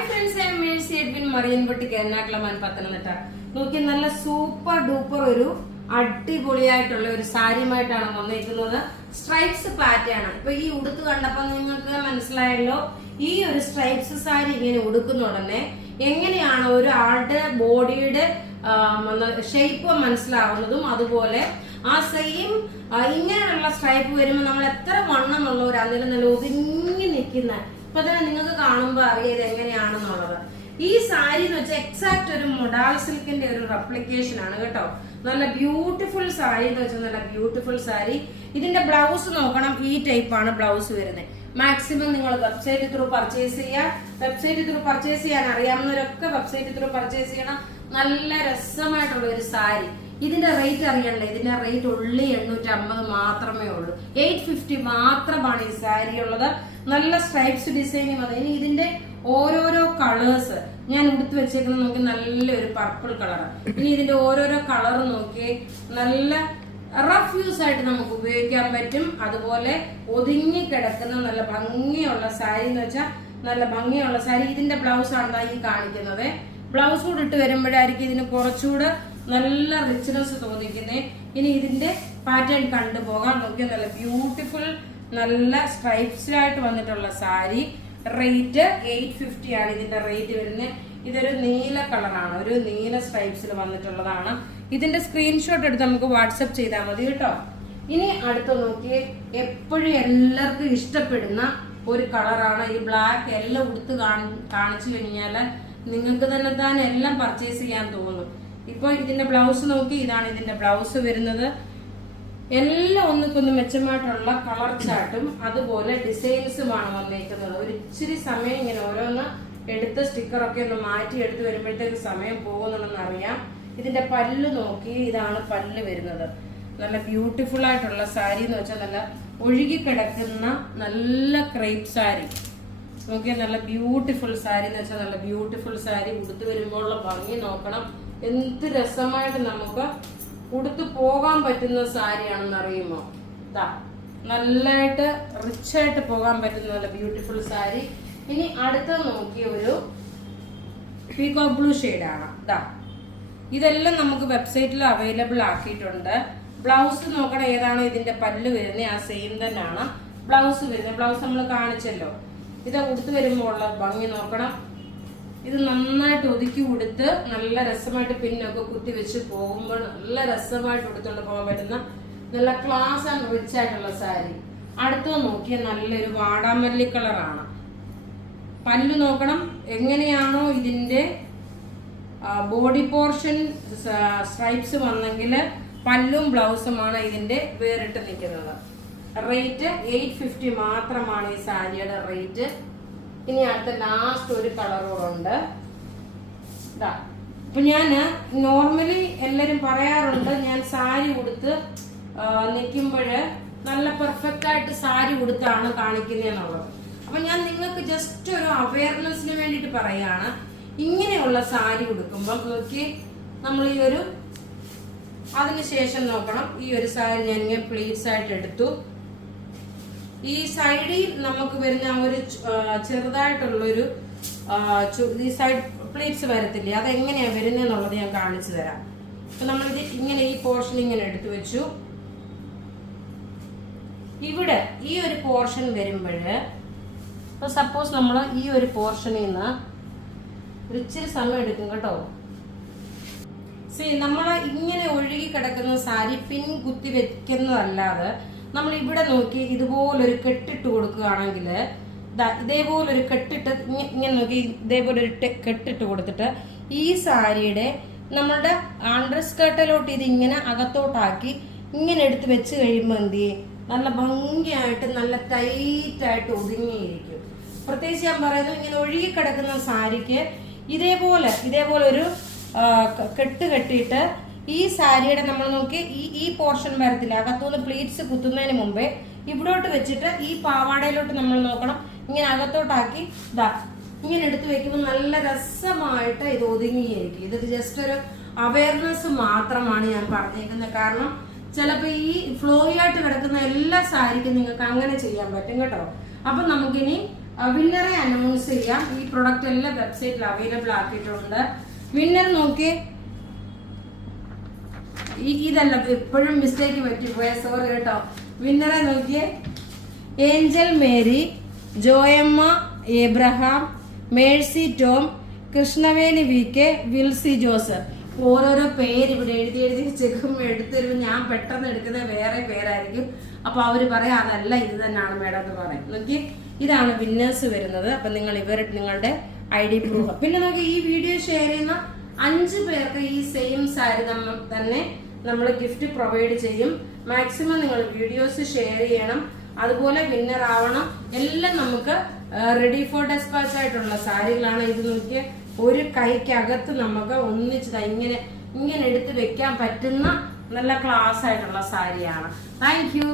Hi friends, ഞാൻ Mercy Edwin മറിയൻപൊട്ടിക്ക് Ernakulam Pathanamthitta. നോക്കി നല്ല സൂപ്പർ ഡൂപ്പർ ഒരു അടിപൊളിയായിട്ടുള്ള ഒരു സാരിയുമായിട്ടാണ് വന്നിരിക്കുന്നത്. Stripes pattern. ഇപ്പൊ ഈ ഉടുത്ത് കണ്ടപ്പോ നിങ്ങൾക്ക് മനസ്സിലായല്ലോ, ഈ ഒരു സ്ട്രൈപ്സ് സാരി ഇങ്ങനെ ഉടുക്കുന്ന ഉടനെ എങ്ങനെയാണ് ഒരു ആളുടെ ബോഡിയുടെ ഷേപ്പ് മനസ്സിലാവുന്നതും, അതുപോലെ ആ സെയിം ഇങ്ങനെയുള്ള സ്ട്രൈപ്പ് വരുമ്പോൾ നമ്മൾ എത്ര വണ്ണമുള്ളവരാണെങ്കിലും നല്ല ഒതുങ്ങി നിൽക്കുന്ന, ഇപ്പൊ തന്നെ നിങ്ങൾക്ക് കാണുമ്പോൾ അറിയാം ഇത് എങ്ങനെയാണെന്നുള്ളത്. ഈ സാരി എന്ന് വെച്ചാൽ എക്സാക്ട് ഒരു മൊഡാൾ സിൽക്കിന്റെ ഒരു റെപ്ലിക്കേഷൻ ആണ് കേട്ടോ. നല്ല ബ്യൂട്ടിഫുൾ സാരി എന്ന് വെച്ചാൽ നല്ല ബ്യൂട്ടിഫുൾ സാരി. ഇതിന്റെ ബ്ലൗസ് നോക്കണം, ഈ ടൈപ്പ് ആണ് ബ്ലൗസ് വരുന്നത്. മാക്സിമം നിങ്ങൾ വെബ്സൈറ്റ് ത്രൂ പർച്ചേസ് ചെയ്യുക. വെബ്സൈറ്റ് ത്രൂ പർച്ചേസ് ചെയ്യാൻ അറിയാവുന്നവരൊക്കെ വെബ്സൈറ്റ് ത്രൂ പർച്ചേസ് ചെയ്യണം. നല്ല രസമായിട്ടുള്ള ഒരു സാരി. ഇതിന്റെ റേറ്റ് അറിയണ്ടേ? ഇതിന്റെ റേറ്റ് ഉള്ളി 850 മാത്രമേ ഉള്ളൂ. 850 മാത്രമാണ് ഈ സാരി ഉള്ളത്. നല്ല സ്ട്രൈപ്സ് ഡിസൈനും വന്നത്. ഇനി ഇതിന്റെ ഓരോരോ കളേഴ്സ് ഞാൻ ഉടുത്ത് വെച്ചേക്കുന്നത് നോക്കി, നല്ലൊരു പർപ്പിൾ കളർ. ഇനി ഇതിന്റെ ഓരോരോ കളർ നോക്കി, നല്ല റഫ് യൂസ് ആയിട്ട് നമുക്ക് ഉപയോഗിക്കാൻ പറ്റും. അതുപോലെ ഒതുങ്ങി കിടക്കുന്ന നല്ല ഭംഗിയുള്ള സാരി എന്ന് വെച്ചാൽ നല്ല ഭംഗിയുള്ള സാരി. ഇതിന്റെ ബ്ലൗസ് ആണ് ഈ കാണിക്കുന്നത്. ബ്ലൗസ് കൂടെ ഇട്ട് വരുമ്പോഴായിരിക്കും ഇതിന് കുറച്ചുകൂടെ നല്ല റിച്ച്നെസ് തോന്നിക്കുന്നേ. ഇനി ഇതിന്റെ പാറ്റേൺ കണ്ടുപോകാം. നോക്കിയാൽ നല്ല ബ്യൂട്ടിഫുൾ നല്ല സ്ട്രൈപ്സിലായിട്ട് വന്നിട്ടുള്ള സാരി. റേറ്റ് 850 ആണ് ഇതിന്റെ റേറ്റ് വരുന്നത്. ഇതൊരു നീല കളറാണ്, ഒരു നീല സ്ട്രൈപ്സിൽ വന്നിട്ടുള്ളതാണ്. ഇതിന്റെ സ്ക്രീൻഷോട്ട് എടുത്ത് നമുക്ക് വാട്സപ്പ് ചെയ്താൽ മതി കേട്ടോ. ഇനി അടുത്ത നോക്കിയേ, എപ്പോഴും എല്ലാവർക്കും ഇഷ്ടപ്പെടുന്ന ഒരു കളറാണ് ഈ ബ്ലാക്ക്. എല്ലാം ഉടുത്ത് കാണിച്ചു കഴിഞ്ഞാല് നിങ്ങൾക്ക് തന്നെ എല്ലാം പർച്ചേസ് ചെയ്യാൻ തോന്നും. ഇപ്പൊ ഇതിന്റെ ബ്ലൗസ് നോക്കി, ഇതാണ് ഇതിന്റെ ബ്ലൗസ് വരുന്നത്. എല്ലാം ഒന്നിക്കൊന്ന് മെച്ചമായിട്ടുള്ള കളർ ചാർട്ടും അതുപോലെ ഡിസൈൻസുമാണ് വന്നേക്കുന്നത്. ഒരു ഇച്ചിരി സമയം ഇങ്ങനെ ഓരോന്ന് എടുത്ത് സ്റ്റിക്കറൊക്കെ ഒന്ന് മാറ്റി എടുത്ത് വരുമ്പോഴത്തേക്ക് സമയം പോകുന്നുണ്ടെന്ന് അറിയാം. ഇതിന്റെ പല്ല് നോക്കി, ഇതാണ് പല്ല് വരുന്നത്. നല്ല ബ്യൂട്ടിഫുൾ ആയിട്ടുള്ള സാരി എന്ന് വെച്ചാൽ നല്ല ഒഴുകി കിടക്കുന്ന നല്ല ക്രേപ്പ് സാരി. നോക്കിയാൽ നല്ല ബ്യൂട്ടിഫുൾ സാരി എന്ന് വെച്ചാൽ നല്ല ബ്യൂട്ടിഫുൾ സാരി. ഉടുത്ത് വരുമ്പോഴുള്ള ഭംഗി നോക്കണം, എന്ത് രസമായിട്ട് നമുക്ക് ഉടുത്ത് പോകാൻ പറ്റുന്ന സാരിയാണെന്ന് അറിയുമോ. ഇതാ നല്ലതായിട്ട് റിച്ചായിട്ട് പോകാൻ പറ്റുന്ന നല്ല ബ്യൂട്ടിഫുൾ സാരി. ഇനി അടുത്ത നോക്കിയ ഒരു പീകോക്ക് ബ്ലൂ ഷെയ്ഡാണ്. ഇതാ ഇതെല്ലാം നമുക്ക് വെബ്സൈറ്റിൽ അവൈലബിൾ ആക്കിയിട്ടുണ്ട്. ബ്ലൗസ് നോക്കണം, ഏതാണോ ഇതിന്റെ പല്ല് വരുന്നത് ആ സെയിം തന്നെയാണ് ബ്ലൗസ് വരുന്നത്. ബ്ലൗസ് നമ്മൾ കാണിച്ചല്ലോ. ഇത് ഉടുത്ത് വരുമ്പോൾ ഉള്ള ഭംഗി നോക്കണം. ഇത് നന്നായിട്ട് ഒതുക്കി ഉടുത്ത് നല്ല രസമായിട്ട് പിന്നൊക്കെ കുത്തി വെച്ച് പോകുമ്പോൾ നല്ല രസമായിട്ട് ഉടുത്തോണ്ട് പോകാൻ പറ്റുന്ന നല്ല ക്ലാസ് ആൻഡ് റിച്ച് ആയിട്ടുള്ള സാരി. അടുത്ത നോക്കിയ നല്ലൊരു വാടാമല്ലി കളറാണ്. പല്ല് നോക്കണം, എങ്ങനെയാണോ ഇതിന്റെ ബോഡി പോർഷൻ സ്ട്രൈപ്സ് വന്നെങ്കിൽ പല്ലും ബ്ലൗസുമാണ് ഇതിന്റെ വേറിട്ട് നിൽക്കുന്നത്. റേറ്റ് 850 മാത്രമാണ് ഈ സാരിയുടെ റേറ്റ്. ഇനി അടുത്ത ലാസ്റ്റ് ഒരു കളർ കൂടെ ഉണ്ട്. ഇതാ ഇപ്പൊ ഞാന് നോർമലി എല്ലാരും പറയാറുണ്ട്, ഞാൻ സാരി ഉടുത്ത് നിൽക്കുമ്പോഴ് നല്ല പെർഫെക്റ്റ് ആയിട്ട് സാരി ഉടുത്താണ് കാണിക്കുന്നതെന്നുള്ളത്. അപ്പൊ ഞാൻ നിങ്ങൾക്ക് ജസ്റ്റ് ഒരു അവയർനെസ്സിന് വേണ്ടിയിട്ട് പറയാണ്. ഇങ്ങനെയുള്ള സാരി ഉടുക്കുമ്പോൾ നോക്കി, നമ്മൾ ഈ ഒരു അതിനുശേഷം നോക്കണം, ഈ ഒരു സാരി ഞാൻ ഇങ്ങനെ പ്ലീറ്റ്സ് ആയിട്ട് എടുത്തു. ഈ സൈഡിൽ നമുക്ക് വരുന്ന ആ ഒരു ചെറുതായിട്ടുള്ളൊരു ഈ സൈഡ് പ്ലീറ്റ്സ് വരത്തില്ലേ, അതെങ്ങനെയാ വരുന്നതെന്നുള്ളത് ഞാൻ കാണിച്ചു തരാം. അപ്പൊ നമ്മളിത് ഇങ്ങനെ ഈ പോർഷൻ ഇങ്ങനെ എടുത്തു വെച്ചു. ഇവിടെ ഈ ഒരു പോർഷൻ വരുമ്പോഴ് ഇപ്പൊ സപ്പോസ് നമ്മൾ ഈ ഒരു പോർഷനിൽ നിന്ന് ഒരു ഇച്ചിരി സമയം എടുക്കും കേട്ടോ. നമ്മള് ഇങ്ങനെ ഒഴുകി കിടക്കുന്ന സാരി പിൻ കുത്തി വെക്കുന്നതല്ലാതെ നമ്മൾ ഇവിടെ നോക്കി ഇതുപോലൊരു കെട്ടിട്ട് കൊടുക്കുകയാണെങ്കിൽ, ഇതേപോലൊരു കെട്ടിട്ട് ഇങ്ങനെ നോക്കി ഇതേപോലെ ഒരു കെട്ടിട്ട് കൊടുത്തിട്ട് ഈ സാരിയുടെ നമ്മളുടെ അണ്ടർ സ്കേർട്ടിലോട്ട് ഇത് ഇങ്ങനെ അകത്തോട്ടാക്കി ഇങ്ങനെ എടുത്ത് വെച്ച് കഴിയുമ്പോൾ എന്ത് ചെയ്യും, നല്ല ഭംഗിയായിട്ട് നല്ല ടൈറ്റായിട്ട് ഒതുങ്ങിയിരിക്കും. പ്രത്യേകിച്ച് ഞാൻ പറയുന്നത്, ഇങ്ങനെ ഒഴുകി കിടക്കുന്ന സാരിക്ക് ഇതേപോലെ ഒരു കെട്ട് കെട്ടിയിട്ട് ഈ സാരിയുടെ നമ്മൾ നോക്കി ഈ പോർഷൻ വരത്തില്ല, അകത്തുനിന്ന് പ്ലീറ്റ്സ് കുത്തുന്നതിന് മുമ്പേ ഇവിടോട്ട് വെച്ചിട്ട് ഈ പാവാടയിലോട്ട് നമ്മൾ നോക്കണം, ഇങ്ങനെ അകത്തോട്ടാക്കി ഇതാ ഇങ്ങനെ എടുത്ത് വെക്കുമ്പോൾ നല്ല രസമായിട്ട് ഇത് ഒതുങ്ങിയിരിക്കും. ഇത് ജസ്റ്റ് ഒരു അവയർനെസ് മാത്രമാണ് ഞാൻ പറഞ്ഞേക്കുന്നത്. കാരണം ചിലപ്പോൾ ഈ ഫ്ലോയി ആയിട്ട് കിടക്കുന്ന എല്ലാ സാരിക്കും നിങ്ങൾക്ക് അങ്ങനെ ചെയ്യാൻ പറ്റും കേട്ടോ. അപ്പൊ നമുക്കിനി വിന്നറെ അനൗൺസ് ചെയ്യാം. ഈ പ്രൊഡക്റ്റ് എല്ലാം വെബ്സൈറ്റിൽ അവൈലബിൾ ആക്കിയിട്ടുണ്ട്. വിന്നർ നോക്കി, ഇതല്ല, എപ്പോഴും മിസ്റ്റേക്ക് പറ്റിപ്പോയ, സോറി കേട്ടോ. വിന്നറെ നോക്കിയേ, Angel Mary, Joyamma Abraham, Mercy Tom, Krishnaveni VK, Wilsy Jose. ഓരോരോ പേര് ഇവിടെ എഴുതി വെച്ചേക്കും. എടുത്തരുമ്പോൾ ഞാൻ പെട്ടെന്ന് എടുക്കുന്നത് വേറെ പേരായിരിക്കും. അപ്പൊ അവര് പറയാം അതല്ല ഇത് തന്നെയാണ് മേഡം എന്ന് പറയും. നോക്കി, ഇതാണ് വിന്നേഴ്സ് വരുന്നത്. അപ്പൊ നിങ്ങളുടെ ID പ്രൂഫ്. പിന്നെ നോക്കി, ഈ വീഡിയോ ഷെയർ ചെയ്യുന്ന 5 പേർക്ക് ഈ സെയിം സാരി തന്നെ നമ്മൾ ഗിഫ്റ്റ് പ്രൊവൈഡ് ചെയ്യും. മാക്സിമം നിങ്ങൾ വീഡിയോസ് ഷെയർ ചെയ്യണം, അതുപോലെ വിന്നർ ആവണം. എല്ലാം നമുക്ക് റെഡി ഫോർ ഡെസ്പാച്ച് ആയിട്ടുള്ള സാരികളാണ്. ഇത് നോക്കിയ ഒരു കൈക്കകത്ത് നമുക്ക് ഒന്നിച്ച് ഇങ്ങനെ എടുത്ത് വെക്കാൻ പറ്റുന്ന നല്ല ക്ലാസ് ആയിട്ടുള്ള സാരിയാണ്. Thank you.